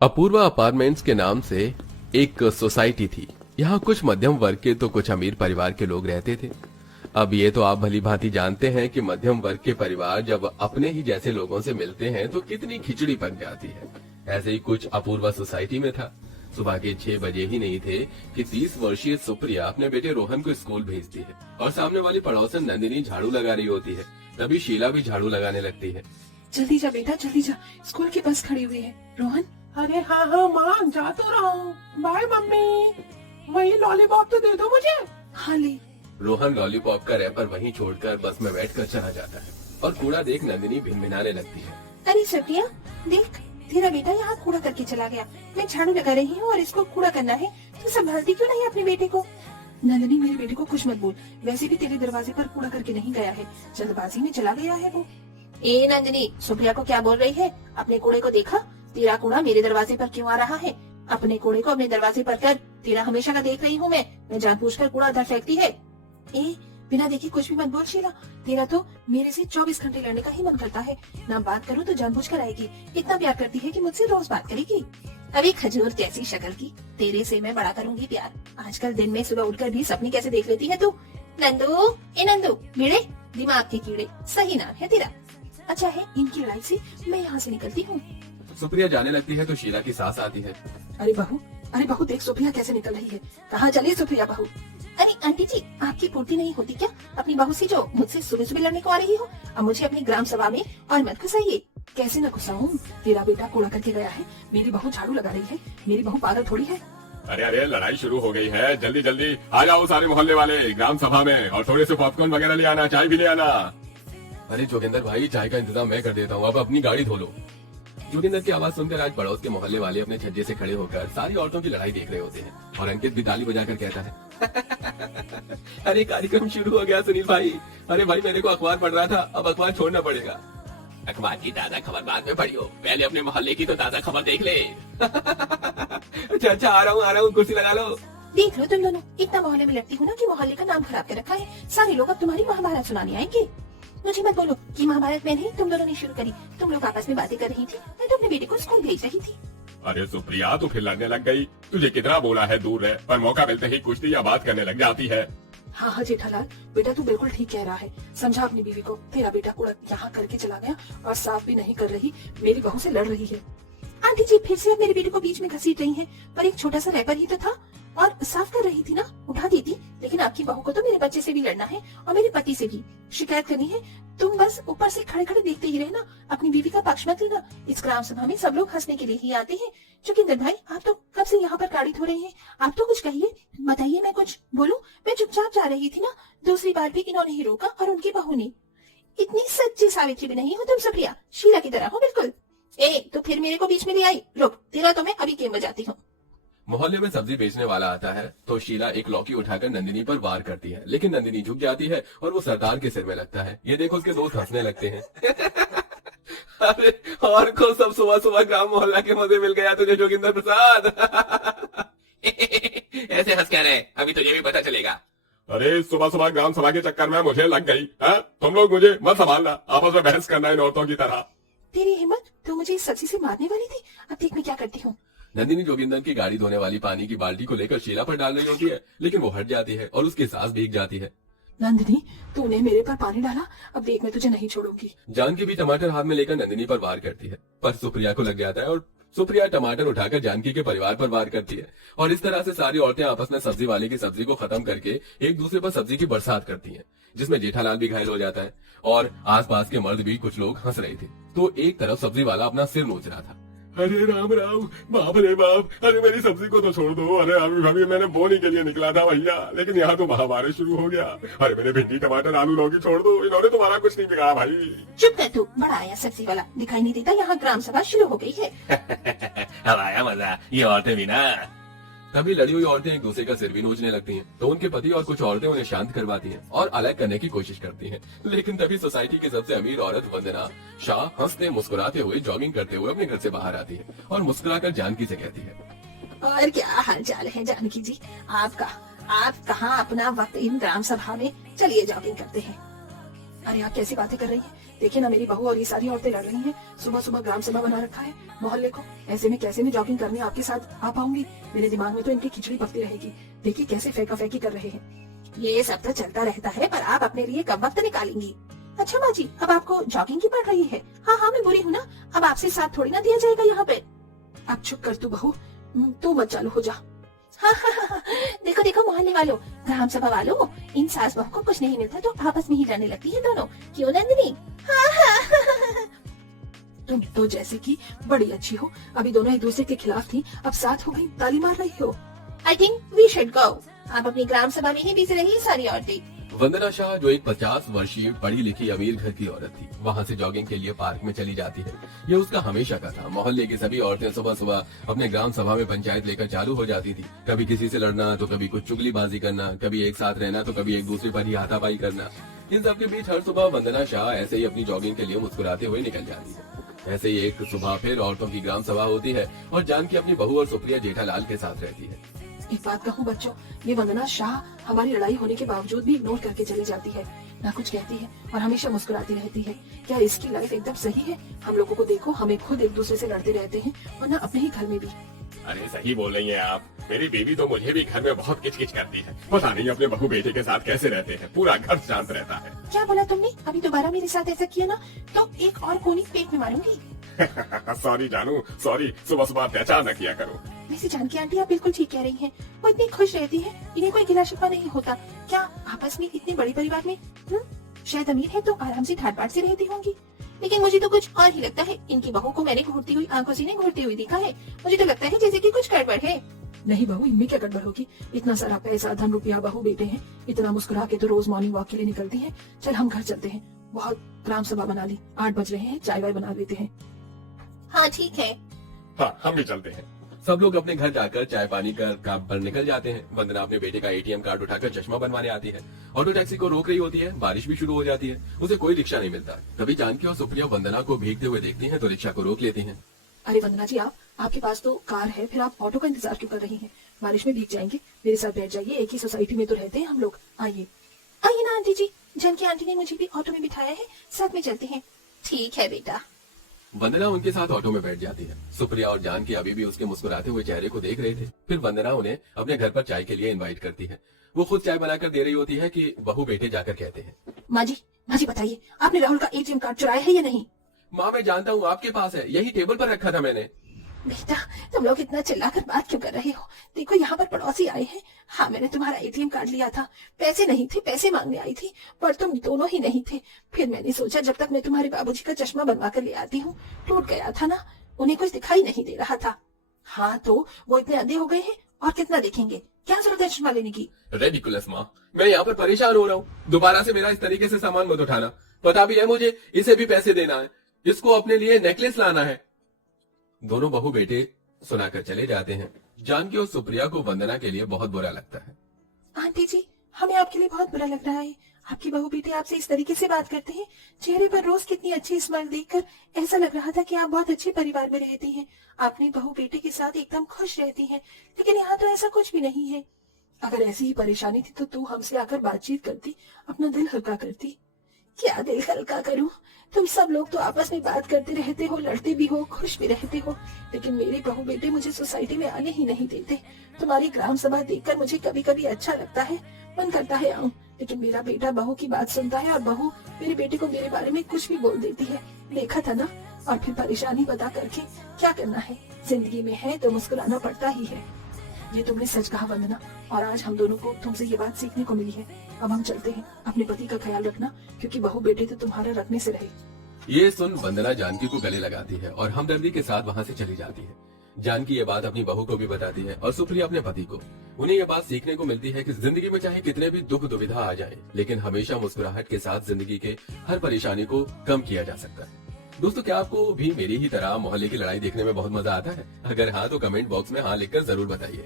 Apoorva apartments के नाम से एक सोसाइटी थी। यहाँ कुछ मध्यम वर्ग के तो कुछ अमीर परिवार के लोग रहते थे। अब ये तो आप भली भांति जानते हैं कि मध्यम वर्ग के परिवार जब अपने ही जैसे लोगों से मिलते हैं तो कितनी खिचड़ी पक जाती है। ऐसे ही कुछ अपूर्वा सोसाइटी में था। सुबह के 6 बजे ही नहीं थे कि 30 वर्षीय सुप्रिया अपने बेटे रोहन को स्कूल भेजती है और सामने वाली पड़ोसन नंदिनी झाड़ू लगा रही होती है। तभी शीला भी झाड़ू लगाने लगती है। जल्दी जा बेटा, जल्दी जा, स्कूल की बस खड़ी हुई है। रोहन, अरे हाँ हाँ माँ, जा तो रहा हूँ। बाय मम्मी, वही लॉलीपॉप तो दे दो मुझे। हाँ ले। रोहन लॉलीपॉप का रैपर वहीं छोड़कर बस में बैठकर चला जाता है और कूड़ा देख नंदिनी भिनभिनाने लगती है। अरे सुप्रिया, देख तेरा बेटा यहाँ कूड़ा करके चला गया। मैं झाड़ू लगा रही हूँ और इसको कूड़ा करना है, तो संभालती क्यों नहीं अपने बेटे को? नंदिनी, मेरे बेटे को कुछ मत बोल, वैसे भी तेरे दरवाजे पर कूड़ा करके नहीं गया है, जल्दबाजी में चला गया है वो। ए नंदिनी, सुप्रिया को क्या बोल रही है? अपने कूड़े को देखा? तेरा कूड़ा मेरे दरवाजे पर क्यों आ रहा है? अपने कूड़े को अपने दरवाजे पर कर। तेरा हमेशा का देख रही हूँ मैं जानबूझकर कूड़ा उधर फेंकती है। ए बिना देखे कुछ भी मत बोल शीला, तेरा तो मेरे से 24 घंटे लड़ने का ही मन करता है। ना बात करूँ तो जानबूझकर आएगी, इतना प्यार करती है कि मुझसे रोज बात करेगी। अभी खजूर जैसी शक्ल की, तेरे से मैं बड़ा करूंगी प्यार। आजकल दिन में सुबह उठकर भी सपने कैसे देख लेती है तू? नंदू, ए नंदू, कीड़े, दिमाग के कीड़े, सही नाम है तेरा। अच्छा है, इनकी लड़ाई से मैं यहाँ से निकलती हूँ। सुप्रिया जाने लगती है तो शीला की सास आती है। अरे बहू देख सुप्रिया कैसे निकल रही है। कहाँ चली सुप्रिया बहू? अरे आंटी जी, आपकी पूर्ति नहीं होती क्या अपनी बहू से जो मुझसे सुबह सुबह लड़ने को आ रही हो? अब मुझे अपनी ग्राम सभा में और मत घुसाइए। कैसे न घुसाऊं? तेरा बेटा कूड़ा करके गया है, मेरी बहू झाड़ू लगा रही है। मेरी बहू पागल थोड़ी है। अरे अरे, लड़ाई शुरू हो गई है। जल्दी जल्दी आ जाओ सारे मोहल्ले वाले ग्राम सभा में, और थोड़े से पॉपकॉर्न वगैरह ले आना, चाय भी ले आना। अरे जोगिंदर भाई, चाय का इंतजाम मैं कर देता हूँ, अब अपनी गाड़ी धो लो। जोगिंदर की आवाज सुनकर आज पड़ोस के मोहल्ले वाले अपने छज्जे से खड़े होकर सारी औरतों की लड़ाई देख रहे होते हैं और अंकित भी ताली बजाकर कहता है अरे कार्यक्रम शुरू हो गया सुनील भाई। अरे भाई, मेरे को अखबार पढ़ रहा था, अब अखबार छोड़ना पड़ेगा। अखबार की ताजा खबर बाद में पढ़ियो, पहले अपने मोहल्ले की तो ताजा खबर देख ले। अच्छा, आ रहा हूँ, कुर्सी लगा लो। देख लो तुम दोनों, इतना मोहल्ले में लड़ती हूँ ना कि मोहल्ले का नाम खराब कर रखा है। सारे लोग अब तुम्हारी महाभारत सुनाने आएंगे। मुझे मत बोलो कि महाभारत में नहीं, तुम दोनों ने शुरू करी। तुम लोग आपस में बातें कर रही थी, मैं तो अपने बेटे को स्कूल भेज रही थी। अरे सुप्रिया, तू फिर लड़ने लग गई। तुझे कितना बोला है दूर रह, पर मौका मिलते ही कुश्ती या बात करने लग जाती है। हाँ जेठालाल, बेटा तू बिल्कुल ठीक कह रहा है। समझा अपनी बीवी को। तेरा बेटा कूड़ा यहाँ करके चला गया और साफ भी नहीं कर रही, मेरी बहू से लड़ रही है। आंटी जी फिर से अब मेरे बेटे को बीच में घसीट रही हैं, पर एक छोटा सा रैपर ही तो था और साफ कर रही थी ना, उठा दी थी। लेकिन आपकी बहू को तो मेरे बच्चे से भी लड़ना है और मेरे पति से भी शिकायत करनी है। तुम बस ऊपर से खड़े खड़े देखते ही रहना, अपनी बीवी का पक्ष मत लेना। इस ग्राम सभा में सब लोग हंसने के लिए ही आते हैं। जोगिंदर भाई, आप तो कब से यहाँ पर काढ़ी हो रहे हैं? आप तो कुछ कहिए, बताइए, मैं कुछ बोलूं? मैं चुपचाप जा रही थी ना, दूसरी बार भी इन्होंने ही रोका और उनकी बहू ने। इतनी सच्ची सावित्री भी नहीं हो तुम सुप्रिया, शीला की तरह हो बिल्कुल। तो फिर मेरे को बीच में ले आई। रुक, तेरा तो मैं अभी गेम बजाती हूँ। मोहल्ले में सब्जी बेचने वाला आता है तो शीला एक लौकी उठाकर नंदिनी पर वार करती है, लेकिन नंदिनी झुक जाती है और वो सरदार के सिर में लगता है। ये देखो उसके दोस्त हंसने लगते हैं। अरे और को सब सुबह सुबह ग्राम मोहल्ला के मजे मिल गया तुझे जोगिंदर प्रसाद। ऐसे हंस क्या रहे, अभी तुझे भी पता चलेगा। अरे सुबह सुबह ग्राम सभा के चक्कर में मुझे लग गई है। तुम लोग मुझे मत संभालना, आपस में बहस करना इन औरतों की तरह। तेरी हिम्मत, तू मुझे इस सब्जी से मारने वाली थी। अब देख मैं क्या करती हूँ। नंदिनी जोगिंदर की गाड़ी धोने वाली पानी की बाल्टी को लेकर शीला पर डाल रही होती है, लेकिन वो हट जाती है और उसकी सांस भीग जाती है। नंदिनी, तूने मेरे पर पानी डाला, अब देख मैं तुझे नहीं छोड़ूंगी। जानकी भी टमाटर हाथ में लेकर नंदिनी पर वार करती है, पर सुप्रिया को लग जाता है और सुप्रिया टमाटर उठाकर जानकी के परिवार पर वार करती है। और इस तरह से सारी औरतें आपस में सब्जी वाले की सब्जी को खत्म करके एक दूसरे पर सब्जी की बरसात करती हैं, जिसमें जेठालाल भी घायल हो जाता है और आसपास के मर्द भी कुछ लोग हंस रहे थे। तो एक तरफ सब्जी वाला अपना सिर नोच रहा था। अरे राम राम, बाप रे बाप, अरे मेरी सब्जी को तो छोड़ दो। अरे अभी मैंने बोने के लिए निकला था भैया, लेकिन यहाँ तो महाभारत शुरू हो गया। अरे मेरे भिंडी टमाटर आलू लौकी छोड़ दो, इन्होंने तुम्हारा कुछ नहीं बिगाड़ा भाई। चुप कर तू, बड़ा आया सब्जी वाला, दिखाई नहीं देता यहाँ ग्राम सभा शुरू हो गई है। अब आया मजा, ये औरतें भी ना। तभी लड़ी हुई औरतें एक दूसरे का सिर भी नोचने लगती हैं, तो उनके पति और कुछ औरतें उन्हें शांत करवाती हैं और अलग करने की कोशिश करती हैं। लेकिन तभी सोसाइटी की सबसे अमीर औरत वंदना शाह हंसते मुस्कुराते हुए जॉगिंग करते हुए अपने घर से बाहर आती है और मुस्कुराकर जानकी से कहती है, और क्या हाल चाल है जानकी जी आपका? आप कहाँ अपना वक्त इन ग्राम सभा में? चलिए जॉगिंग करते हैं। अरे आप कैसी बातें कर रही हैं? देखिए ना, मेरी बहू और ये सारी औरतें लड़ रही हैं। सुबह सुबह ग्राम सभा बना रखा है मोहल्ले को। ऐसे में कैसे मैं जॉगिंग करने आपके साथ आ पाऊंगी? मेरे दिमाग में तो इनकी खिचड़ी पकती रहेगी। देखिए कैसे फेंका फेंकी कर रहे हैं। ये सब तो चलता रहता है, पर आप अपने लिए कब वक्त निकालेंगी? अच्छा माँ जी, अब आपको जॉगिंग की पड़ रही है? हाँ हाँ, मैं बुरी हूँ ना, अब आपसे साथ थोड़ी ना दिया जाएगा यहाँ पे। अब चुप कर तू बहू, तू मत चालू हो जा। हाँ हाँ हाँ, देखो देखो मोहल्ले वालों, ग्राम सभा वालों, इन सास बहू को कुछ नहीं मिलता तो आपस में ही लड़ने लगती है दोनों। क्यों नंदिनी? हाँ हाँ। तुम तो जैसे कि बड़ी अच्छी हो, अभी दोनों एक दूसरे के खिलाफ थी, अब साथ हो गई, ताली मार रही हो। I think we should go. आप अपनी ग्राम सभा में ही बिजी रहिए सारी औरतें। वंदना शाह, जो एक 50 वर्षीय पढ़ी लिखी अमीर घर की औरत थी, वहाँ से जॉगिंग के लिए पार्क में चली जाती है। ये उसका हमेशा का था। मोहल्ले की सभी औरतें सुबह सुबह अपने ग्राम सभा में पंचायत लेकर चालू हो जाती थी। कभी किसी से लड़ना, तो कभी कुछ चुगलीबाजी करना, कभी एक साथ रहना, तो कभी एक दूसरे पर ही हाथापाई करना। इन सब के बीच हर सुबह वंदना शाह ऐसे ही अपनी जॉगिंग के लिए मुस्कुराते हुए निकल जाती है। ऐसे ही एक सुबह फिर औरतों की ग्राम सभा होती है और जानकी अपनी बहू और सुप्रिया जेठालाल के साथ रहती है। एक बात कहूँ बच्चों, ये वंदना शाह हमारी लड़ाई होने के बावजूद भी इग्नोर करके चली जाती है, ना कुछ कहती है और हमेशा मुस्कुराती रहती है। क्या इसकी लाइफ एकदम सही है? हम लोगों को देखो, हमें खुद एक दूसरे से लड़ते रहते हैं, वरना अपने ही घर में भी। अरे सही बोल रही हैं आप। मेरी बीवी तो मुझे भी घर में बहुत किचकिच करती है। पता नहीं अपने बहू बेटे के साथ कैसे रहते हैं, पूरा घर शांत रहता है। क्या बोला तुमने? अभी दोबारा मेरे साथ ऐसा किया ना तो एक और कोनी पेट में मारूंगी। सॉरी जानू, सॉरी। सुबह सुबह अत्याचार न किया करो। वैसे जानकी आंटी आप बिल्कुल ठीक कह रही हैं। वो इतनी खुश रहती है, इन्हें कोई गिला शिकवा नहीं होता। क्या आपस में इतने बड़े परिवार में? शायद अमीर है तो आराम से ठाट बाट से रहती होंगी, लेकिन मुझे तो कुछ और ही लगता है। इनकी बहू को मैंने घूरती हुई आंखों से नहीं घूरती हुई देखा है। मुझे तो लगता है जैसे कि कुछ गड़बड़ है। नहीं बहू, इनमें क्या गड़बड़ होगी? इतना सारा पैसा, धन रुपया, बहू बेटे हैं, इतना मुस्कुरा के तो रोज मॉर्निंग वॉक के लिए निकलती है। चल हम घर चलते हैं, बहुत ग्राम सभा बना ली, 8 बज रहे हैं, चाय वाय बना लेते हैं। हाँ ठीक है। हाँ हम भी चलते हैं। सब लोग अपने घर जाकर चाय पानी कर काम पर निकल जाते हैं। वंदना अपने बेटे का एटीएम कार्ड उठाकर चश्मा बनवाने आती है। ऑटो टैक्सी को रोक रही होती है। बारिश भी शुरू हो जाती है, उसे कोई रिक्शा नहीं मिलता। तभी जानकी और सुप्रिया वंदना को भीगते हुए देखती हैं तो रिक्शा को रोक लेती हैं। अरे वंदना जी, आपके पास तो कार है, फिर आप ऑटो का इंतजार क्यों कर रही हैं? बारिश में भीग जाएंगे, मेरे साथ बैठ जाइए, एक ही सोसाइटी में तो रहते हैं हम लोग। आइए आइए ना आंटी जी, जानकी आंटी ने मुझे भी ऑटो में बिठाया है, साथ में चलते हैं। ठीक है बेटा। वंदना उनके साथ ऑटो में बैठ जाती है। सुप्रिया और जानकी अभी भी उसके मुस्कुराते हुए चेहरे को देख रहे थे। फिर वंदना उन्हें अपने घर पर चाय के लिए इनवाइट करती है। वो खुद चाय बनाकर दे रही होती है कि बहू बेटे जाकर कहते हैं, माँ जी बताइए, आपने राहुल का एटीएम कार्ड चुराया है या नहीं? माँ मैं जानता हूँ आपके पास है, यही टेबल पर रखा था मैंने। बेटा तुम लोग इतना चिल्लाकर बात क्यों कर रहे हो? देखो यहाँ पर पड़ोसी आए हैं। हाँ मैंने तुम्हारा एटीएम कार्ड लिया था, पैसे नहीं थे, पैसे मांगने आई थी, पर तुम दोनों ही नहीं थे। फिर मैंने सोचा जब तक मैं तुम्हारे बाबूजी का चश्मा बनवा कर ले आती हूँ। टूट गया था ना, उन्हें कुछ दिखाई नहीं दे रहा था। हाँ तो वो इतने अंधे हो गए हैं, और कितना देखेंगे? क्या जरूरत है चश्मा लेने की? रेडिकुलस माँ, मैं यहाँ पर परेशान हो रहा हूँ। दोबारा से मेरा इस तरीके से सामान मत उठाना। पता भी है मुझे इसे भी पैसे देना है, इसको अपने लिए नेकलेस लाना है। दोनों बहू बेटे सुनाकर चले जाते हैं। जानकी और सुप्रिया को वंदना के लिए बहुत बुरा लगता है। आंटी जी, हमें आपके लिए बहुत बुरा लग रहा है। आपकी बहू बेटे आपसे इस तरीके से बात करते हैं। चेहरे पर रोज कितनी अच्छी स्माइल देखकर ऐसा लग रहा था कि आप बहुत अच्छे परिवार में रहती हैं। अपनी बहू बेटे के साथ एकदम खुश रहती हैं, लेकिन यहाँ तो ऐसा कुछ भी नहीं है। अगर ऐसी ही परेशानी थी तो तू हमसे आकर बातचीत करती, अपना दिल हल्का करती। क्या दिल हल्का करूं? तुम सब लोग तो आपस में बात करते रहते हो, लड़ते भी हो, खुश भी रहते हो, लेकिन मेरे बहू बेटे मुझे सोसाइटी में आने ही नहीं देते। तुम्हारी ग्राम सभा देखकर मुझे कभी कभी अच्छा लगता है, मन करता है आऊं, लेकिन मेरा बेटा बहू की बात सुनता है और बहू मेरे बेटे को मेरे बारे में कुछ भी बोल देती है। देखा था ना, और फिर परेशानी बता करके क्या करना है? जिंदगी में है तो मुस्कुराना पड़ता ही है। ये तुमने सच कहा वंदना, और आज हम दोनों को तुमसे ये बात सीखने को मिली है। अब हम चलते हैं। अपने पति का ख्याल रखना, क्योंकि बहू बेटे तो तुम्हारा रखने से रहे। ये सुन वंदना जानकी को गले लगाती है और हमदर्दी के साथ वहाँ से चली जाती है। जानकी ये बात अपनी बहू को भी बताती है और सुप्रिया अपने पति को। उन्हें ये बात सीखने को मिलती है कि जिंदगी में चाहे कितने भी दुख दुविधा आ जाए, लेकिन हमेशा मुस्कुराहट के साथ जिंदगी के हर परेशानी को कम किया जा सकता है। दोस्तों, क्या आपको भी मेरी ही तरह मोहल्ले की लड़ाई देखने में बहुत मजा आता है? अगर हाँ तो कमेंट बॉक्स में हाँ लिखकर जरूर बताइए।